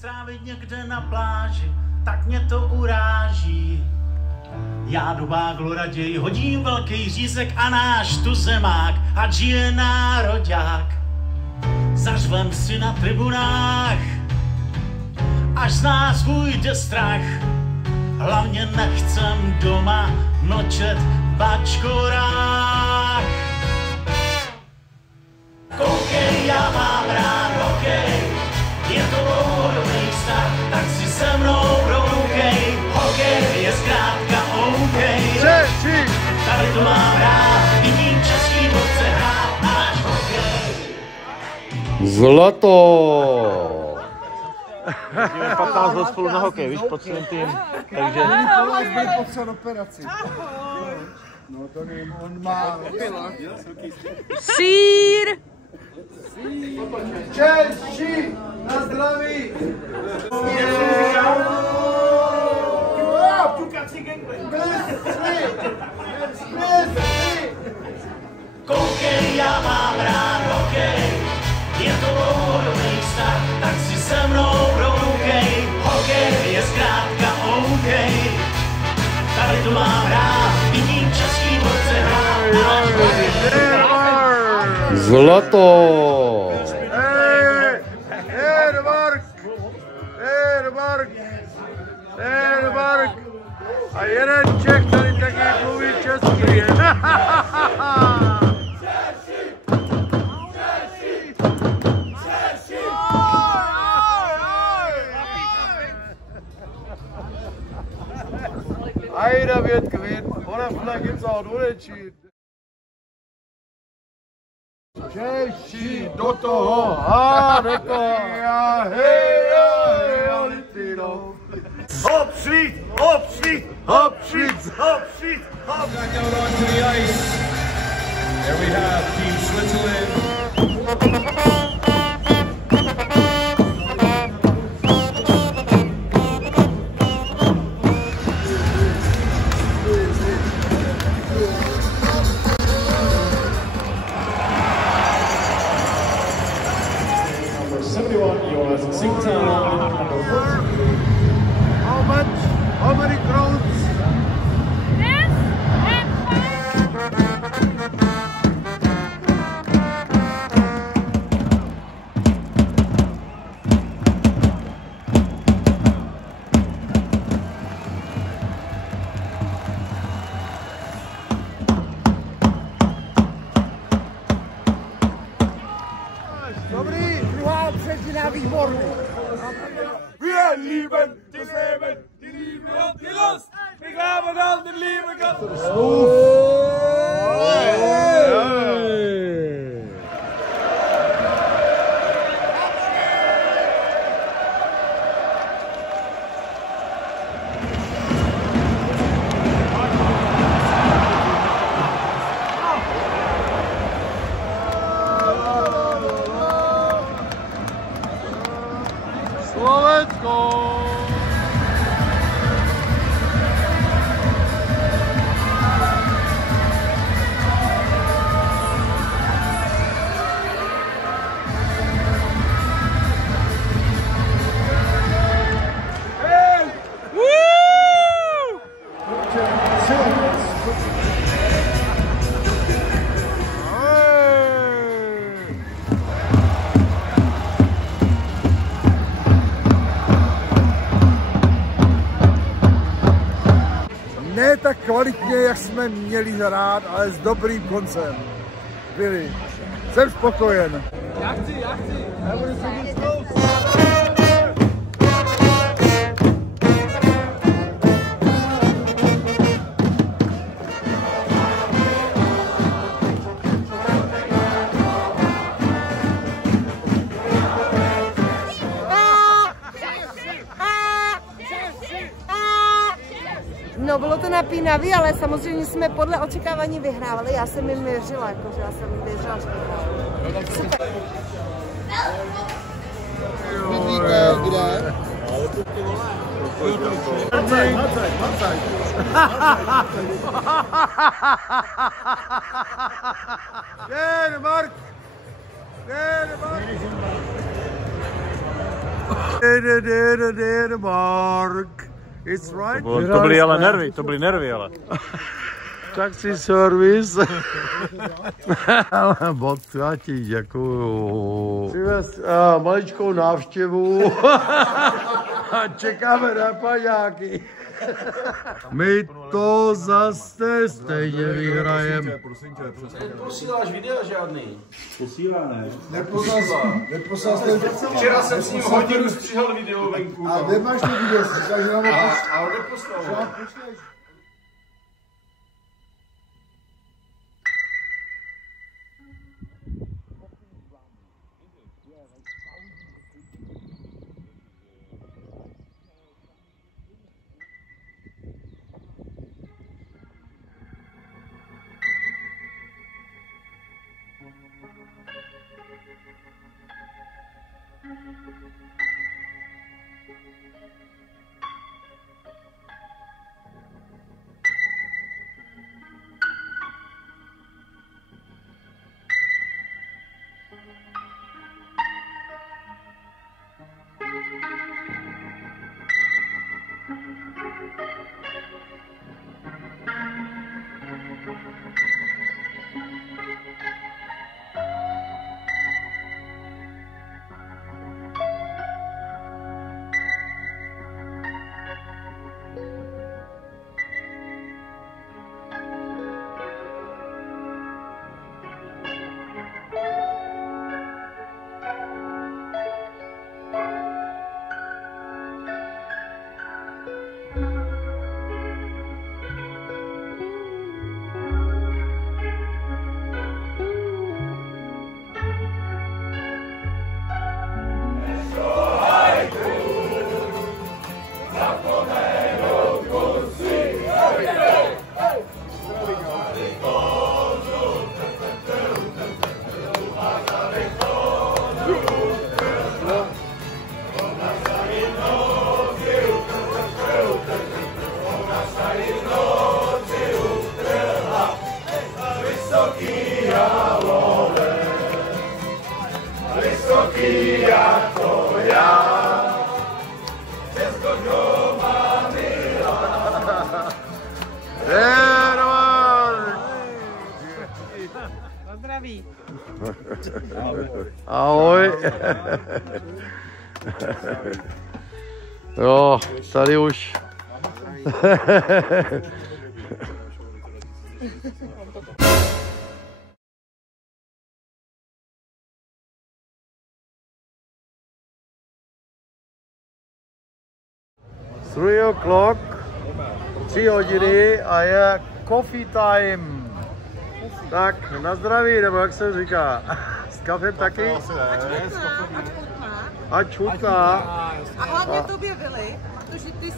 strávit někde na pláži, tak mě to uráží. Já do báglu raději hodím velký řízek a náš tuzemák, ať je nároďák. Zařvem si na tribunách, až z nás ujde strach. Hlavně nechcem doma mlčet v bačkorách. Koukej, já mám rád hokej, je to dlouhodobý vztah, tak si se mnou prokoukej. Hokej je zkrátka OK. Tady to mám rád, vidím český borce hrát náš hokej. Zlato! Máme 15 let spolu na hokej, víš, pod svým tým, takže... Byli potřebovat operaci. No to nevím, on má... Sír! Češi, na zdraví! Koukej, já mám rád hokej, je to dlouhodobý vztah, tak si se mnou prokoukej. Hokej je zkrátka OK. Tady to mám rád, vidím český borce hrát náš hokej. Zlato! Edvark! A jeden Čech tady taky mluví česky. Einer wird gewinnen, oder vielleicht gibt es auch einen Unentschieden. Češi, do toho, do toho, hop, švít, hop, švít, hop, švít, hop, švít, hop. Back out onto the ice. There we have Team Switzerland. How many crowds? Dobrý, druhá třetina výborný. Wir lieben das Leben, die Liebe und die Lust. Wir glauben an den lieben Gott. Slovensko! Ne tak kvalitně, jak jsme měli hrát, ale s dobrým koncem. Byli. Jsem spokojen. Já chci. Já budu sedět close. No, bylo to napínavý, ale samozřejmě jsme podle očekávání vyhrávali. Já jsem jim věřila, jakože já jsem jim věřila, že vyhrávali. Super. Vidíte, kde? Macaj. Denmark! Mark. It's right. To byly ale nervy, to byly nervy, ale. Taxi service. Moc já ti děkuju. Přivez maličkou návštěvu a čekáme na paňáky. My to zase stejně vyhrajeme. Posíláš video žádný? Posílá, ne? Neposlal jste. Včera jsem s ním hodinu stříhal video venku. A nemáš to video, takže nám a on neposlal. Ahoj. Jo, tady už. 3 o'clock, 3 hodiny a je coffee time. Tak, na zdraví, nebo jak se říká. S kafem taky? Ať chutná. A hlavně tobě, Vili, protože ty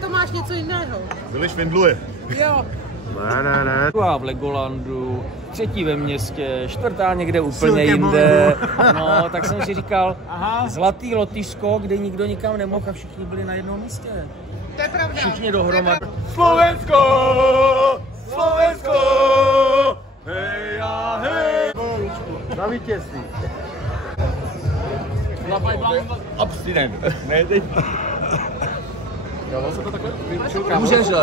to máš něco jiného. Byli švindluje. Jo. Ne. Druhá v Legolandu, třetí ve městě, čtvrtá někde úplně jinde. No, tak jsem si říkal, zlatý Lotyšsko, kde nikdo nikam nemohl a všichni byli na jednom místě. To je pravda. Všichni dohromady. Slovensko! Slovensko! Hej a hej! Na vítězství. Abstinent. Ne, teď. Můžeš, jo?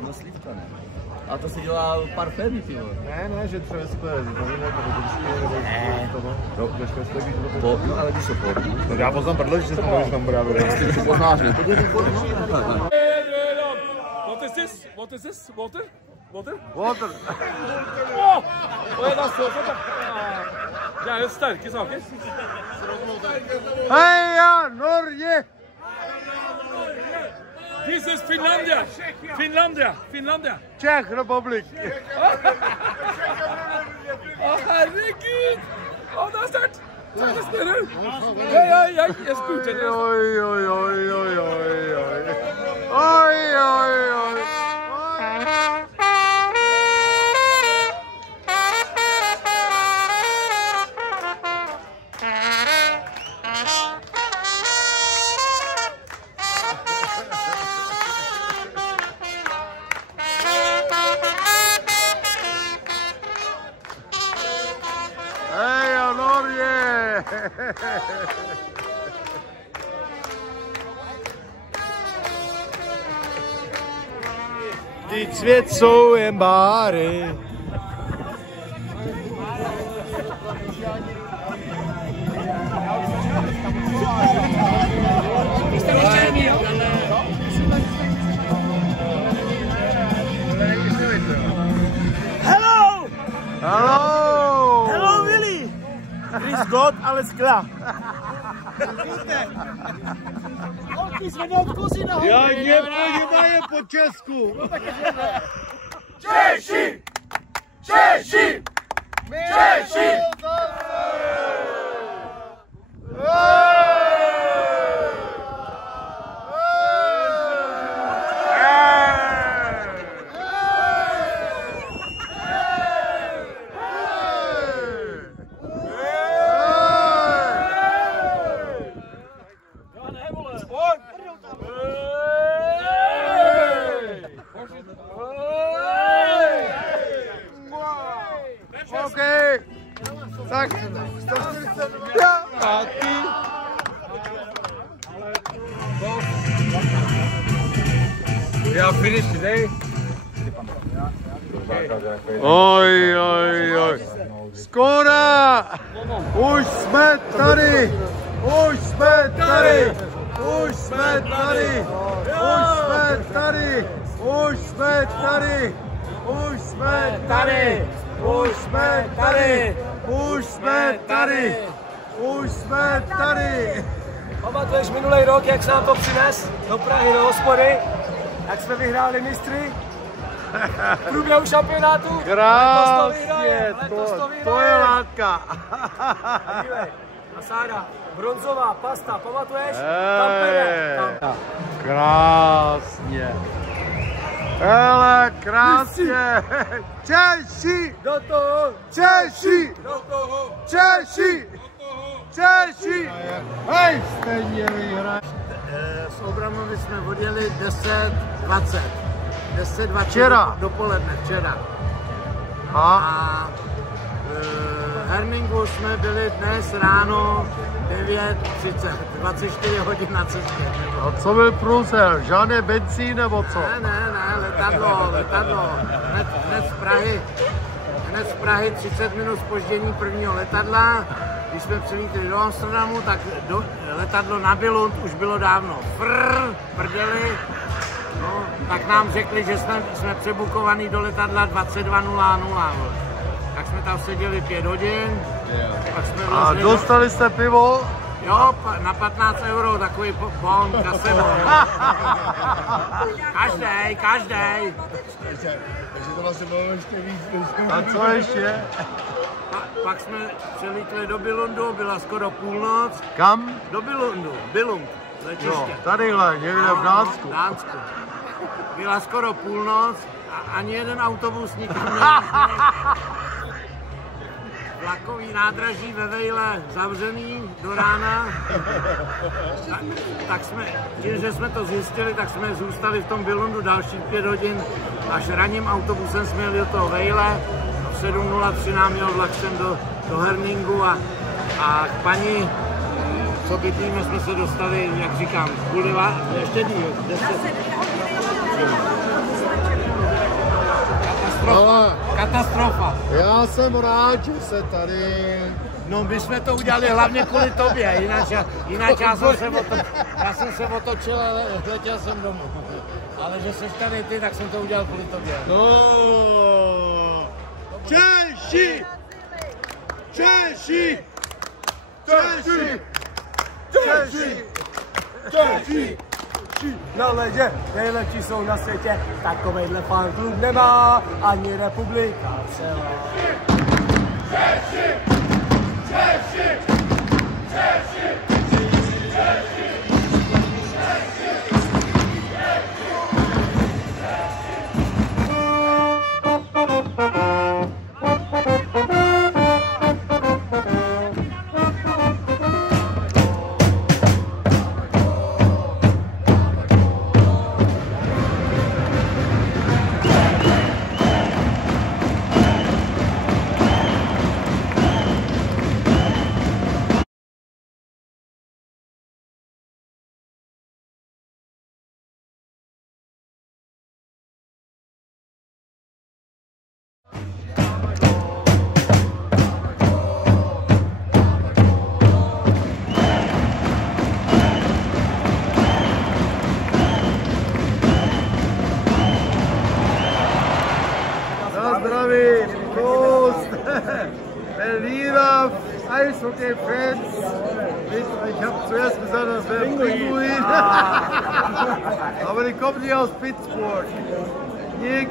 No slívka, ne? A to si dělá parfémy, ty vole. Ne, že třeba si to je znamená, nebo no, dneska jste víc do toho. No, ale víš co, no já poznám prdlo, že jsem mluvíš tam právě. Ty poznáš, ne? What is this? Water? Water. Åh! Och är det så där? Ja, det är starka saker. Heja Norge! This is Finlandia. Czech Republic. Åh, herregud! Åh, det är stört! Det snurrar. Ja, jag sprutar. Oj. Ty svět jsou jen báry. Hello! Haló! Hello, Willy! Chris God, ale skla. Já nepodívají po Česku. Češi! Češi! Češi! OK. Tak, 142 a ty. Já finish today. Oj, oj, oj. Skoda! Už jsme tady! Už jsme tady! Už jsme tady! Už jsme tady! Už jsme tady! Už jsme tady! Už jsme tady! Už jsme tady! Už jsme tady! Pamatuješ minulý rok, jak jsi nám to přines do Prahy, do hospody? Jak jsme vyhráli mistry? V průběhu šampionátu? Krásně, to je látka. A Sára, bronzová pasta, pamatuješ? Tampere. Krásně. Hele, krásně. Češi! Do toho! Češi! Do toho! Češi! Češi! Hej, stejně vyhrát. Z Obramovy jsme odjeli 10:20. 10:20 Včera. Dopoledne, včera. A V Hermingu jsme byli dnes ráno 9:30. 24 hodin na cestě. a co byl průser? Žádné benzín nebo co? Ne, letadlo. Hned z Prahy 30 minut zpoždění prvního letadla. Když jsme přilítli do Amsterdamu, tak letadlo na Billund už bylo dávno prdeli. No, tak nám řekli, že jsme přebukovaní do letadla 22:00. Tak jsme tam seděli 5 hodin. Pak jsme A dostali jste pivo? Jo, na 15 €, takový bon, kasebon. Každej. Takže to vlastně bylo ještě víc. A co ještě? Pak jsme přelítli do Billundu, byla skoro půlnoc. Kam? Do Billund, letiště. Jo, tadyhle, někde v Dánsku. Dánsku. Byla skoro půlnoc a ani jeden autobus nikam Vlakový nádraží ve Vejle zavřený do rána. Tak jsme, tím, že jsme to zjistili, tak jsme zůstali v tom Billundu dalších 5 hodin. Až ranním autobusem jsme jeli do toho Vejle. V 7:03 nám jel vlak sem do Herningu a k paní, co bydlíme, jsme se dostali, jak říkám, ještě díl, 10. Katastrofa. Já jsem rád, že se tady... No my jsme to udělali hlavně kvůli tobě, jinak já jsem se otočil a letěl jsem domů. Ale že jsi tady ty, tak jsem to udělal kvůli tobě. No, Češi! Češi! Češi! Češi! Češi! Na ledě nejlepší jsou na světě, takovejhle fanklub nemá ani republika celá. Češi! Češi! Češi! Prost! Berliner Eishockey-Fans. Ich habe zuerst gesagt, das wäre Pinguin. Aber die kommen nicht aus Pittsburgh. Nick.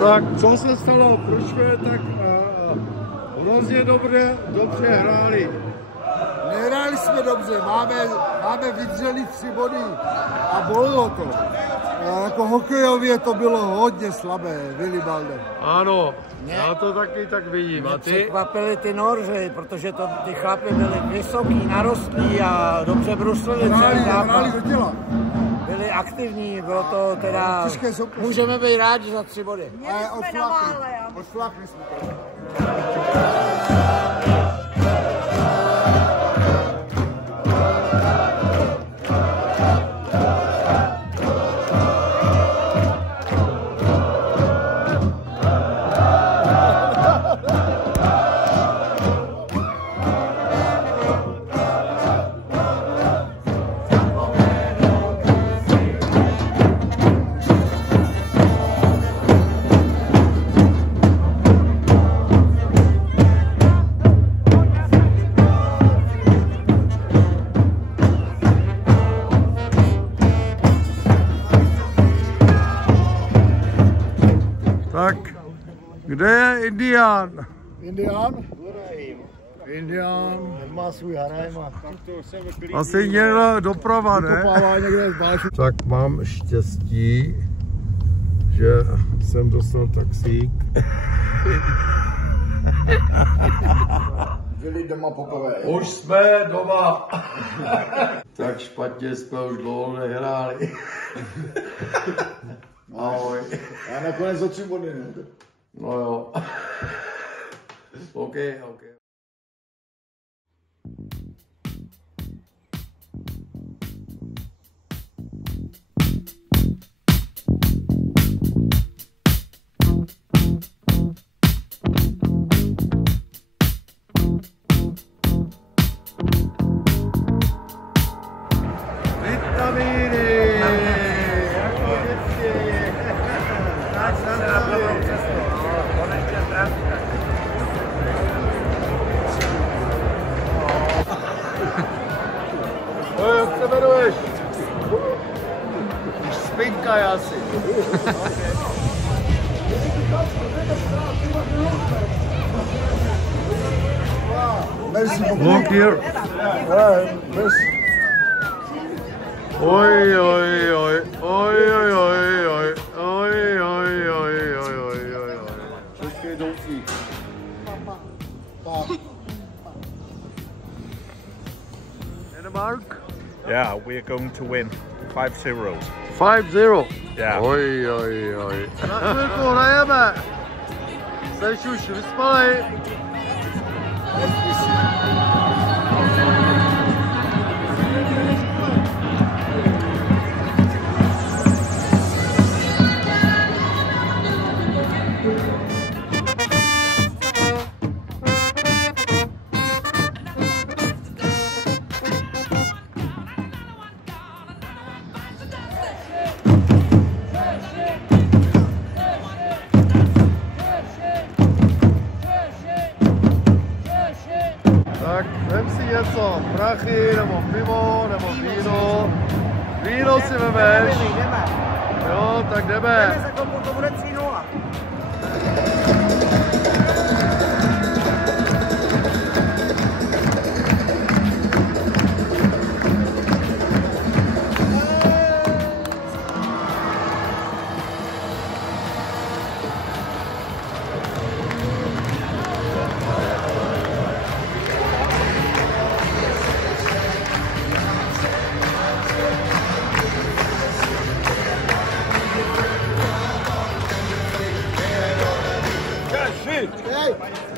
Tak, co se stalo? Proč jsme tak hrozně dobře hráli? Nehráli jsme dobře, máme vydřeli 3 body a bolilo to. Jako hokejově to bylo hodně slabé, Willibaldem. Ano, já to taky tak vidím. Mě překvapili ty Norři, protože ty chlapy byli vysoký, narostlí a dobře bruslili celý zápas. Do těla. Byli aktivní, bylo to teda... Můžeme být rádi za 3 body. Odflákli jsme to. Tak, kde je Indián? Indián? Indián. Má svůj harem a... Asi někde doprava, ne? Tak mám štěstí, že jsem dostal taxík. Byli doma poprvé. Už jsme doma. Tak špatně jsme už dlouho nehráli. Ahoj. A nakonec o 3 body, ne? No jo. OK. Jak se jmenuješ? Spinka je asi. Look here. Oj. Počkej, doucí. Mark? Yeah, we're going to win 5-0. 5-0? Yeah. Oj. Na chvilku hrajeme. Jsi už vyspalej. Vem si něco, prachy, nebo pivo, nebo víno. Víno si vemeš. Jo, tak jdeme. Za chvilku to bude 3-0.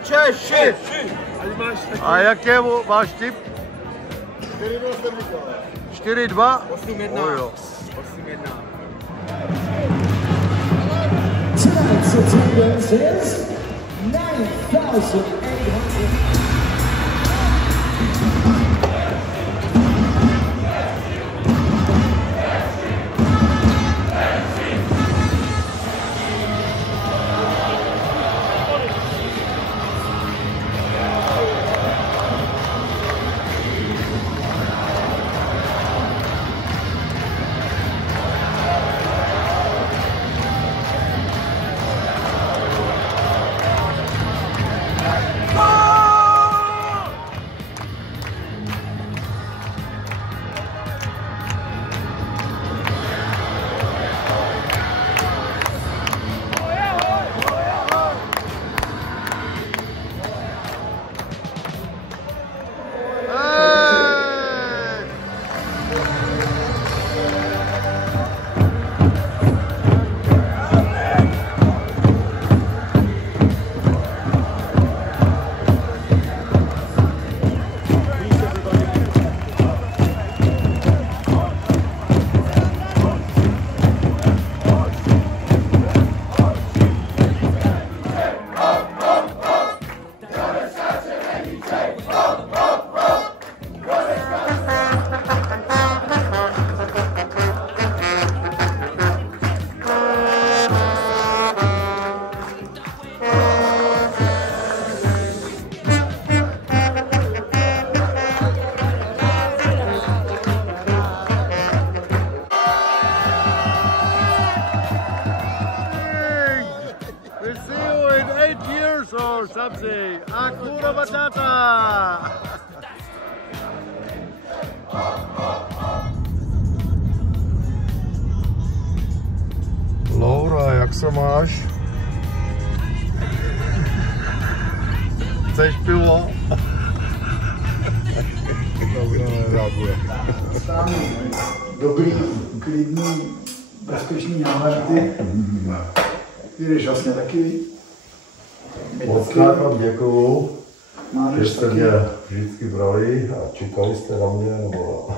Češi! A jaké máš tip? 4-2? 8-1. 8-1. Tonight's attendance is 9,800. or something. Hakuna Matata! Laura, jak se máš? Chceš pivo? Reaguje. Dobrý, klidný, bezpečný návraty. Ty jdeš vlastně taky. Moc krát vám děkuju, že jste mě vždycky brali a čekali jste na mě, nebo